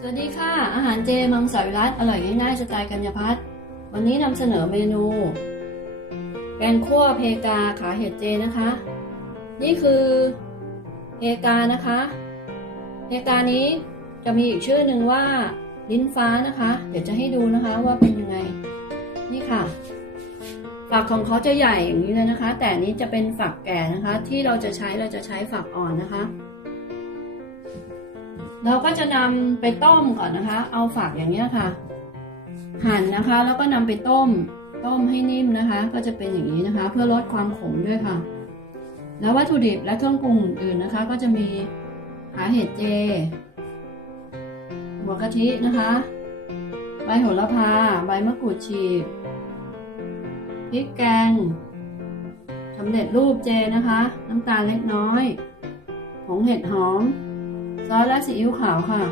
สวัสดีค่ะ อาหารเจมังสวิรัตอร่อยง่ายๆสไตล์กัญญาพัฒน์วันนี้นำเสนอเมนู แกงคั่วเพกาขาเห็ดเจนะคะ นี่คือเพกานะคะ เพกานี้จะมีอีกชื่อหนึ่งว่าลิ้นฟ้านะคะ เดี๋ยวจะให้ดูนะคะว่าเป็นยังไง นี่ค่ะ ฝักของเขาจะใหญ่อย่างนี้เลยนะคะ แต่นี้จะเป็นฝักแก่นะคะ ที่เราจะใช้เราจะใช้ฝักอ่อนนะคะ เราก็จะนำไปต้มก่อนนะคะ เอาฝักอย่างนี้ยค่ะ หั่นนะคะ แล้วก็นำไปต้ม ต้มให้นิ่มนะคะ ก็จะเป็นอย่างนี้นะคะ เพื่อลดความขมด้วยค่ะ แล้ววัตถุดิบและเครื่องปรุงอื่นๆนะคะ ก็จะมีขาเห็ดเจ หัวกะทินะคะ ใบโหระพา ใบมะกรูดฉีกพริกแกงสำเร็จรูปเจนะคะ น้ำตาลเล็กน้อย ผงเห็ดหอม ซอสและซีอิ๊วขาวค่ะ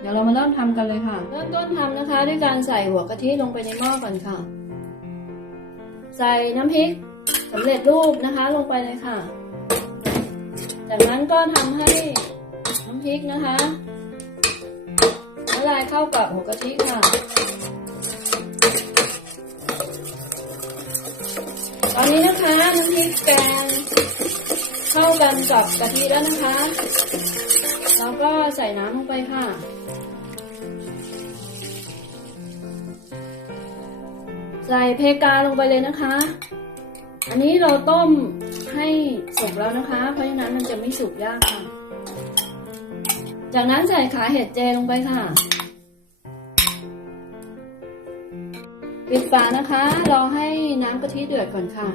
เดี๋ยวเรามาเริ่มทำกันเลยค่ะ เริ่มต้นทำนะคะ ด้วยการใส่หัวกะทิลงไปในหม้อก่อนค่ะ ใส่น้ำพริกสำเร็จรูปนะคะลงไปเลยค่ะ จากนั้นก็ทำให้น้ำพริกนะคะละลายเข้ากับหัวกะทิค่ะตอนนี้นะคะน้ำพริกแกงเข้ากันกับกะทิแล้วนะคะ ก็ใส่น้ำลงไปค่ะ ใส่เพกาลงไปเลยนะคะ อันนี้เราต้มให้สุกแล้วนะคะ เพราะฉะนั้นมันจะไม่สุกยากค่ะ จากนั้นใส่ขาเห็ดเจลงไปค่ะ ปิดฝานะคะ รอให้น้ำกะทิเดือดก่อนค่ะ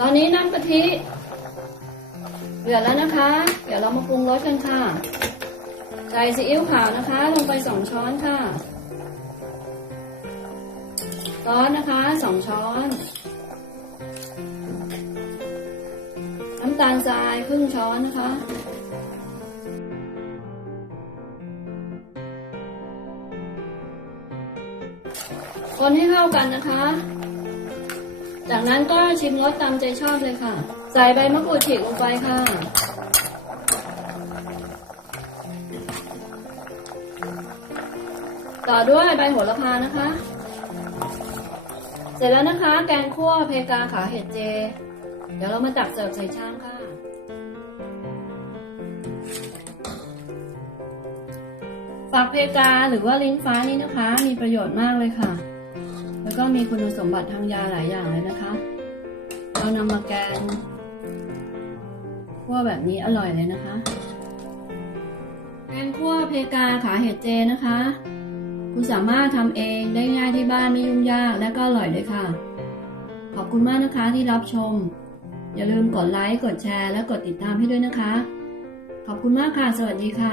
ตอนนี้น้ำกะทิเดือดแล้วนะคะ เดี๋ยวเรามาปรุงรสกันค่ะ ส่ซีอิ๊วขาวนะคะ ลงไปสองช้อนค่ะซอสนะคะสองช้อน น้ำตาลทรายครึ่งช้อนนะคะคนให้เข้ากันนะคะ จากนั้นก็ชิมรสตามใจชอบเลยค่ะ ใส่ใบมะกรูดฉีกลงไปค่ะ ต่อด้วยใบโหระพานะคะ เสร็จแล้วนะคะ แกงคั่วเพกาขาเห็ดเจ เดี๋ยวเรามาตักเสิร์ฟใส่ชามค่ะ ฝักเพกาหรือว่าลิ้นฟ้านี่นะคะ มีประโยชน์มากเลยค่ะ แล้วก็มีคุณสมบัติทางยาหลายอย่างเลยนะคะ เรานำมาแกงคั่วแบบนี้อร่อยเลยนะคะแกงคั่ว เพกาขาเห็ดเจนะคะ คุณสามารถทำเองได้ง่ายที่บ้านไม่ยุ่งยากและก็อร่อยด้วยค่ะ ขอบคุณมากนะคะที่รับชม อย่าลืมกดไลค์ กดแชร์ และกดติดตามให้ด้วยนะคะ ขอบคุณมากค่ะ สวัสดีค่ะ